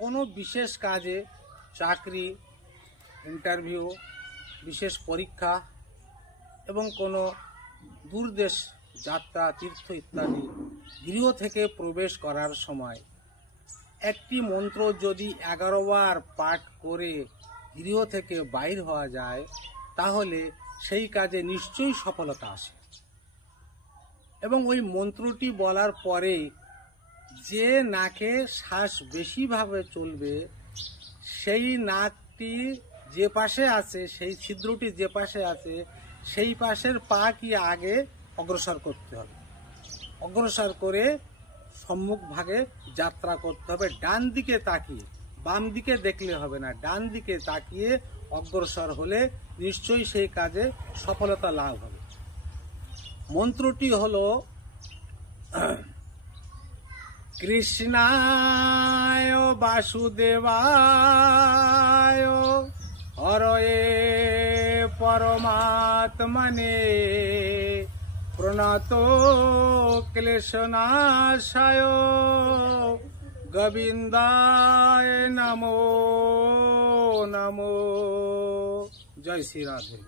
কোনো বিশেষ কাজে, চাকরি, ইন্টারভিউ, বিশেষ পরীক্ষা এবং কোনো দূরদেশ যাত্রা, তীর্থ ইত্যাদি গৃহ থেকে প্রবেশ করার সময় একটি মন্ত্র যদি 11 বার পাঠ করে গৃহ থেকে বাইর হওয়া যায়, তাহলে সেই কাজে নিশ্চয়ই সফলতা আসে। এবং ওই মন্ত্রটি বলার পরে যে নাকে শ্বাস বেশিভাবে চলবে, সেই নাকটি যে পাশে আছে, সেই ছিদ্রটি যে পাশে আছে, সেই পাশের পা কি আগে অগ্রসর করতে হবে। অগ্রসর করে সম্মুখ ভাগে যাত্রা করতে হবে, ডান দিকে তাকিয়ে। বাম দিকে দেখলে হবে না, ডান দিকে তাকিয়ে অগ্রসর হলে নিশ্চয়ই সেই কাজে সফলতা লাভ হবে। মন্ত্রটি হলো কৃষ্ণায় বাসুদেবায় হরয়ে পরমাত্মনে প্রণত ক্লেশনাশায় গোবিন্দায় নমো নমো। জয় শ্রী রাধে।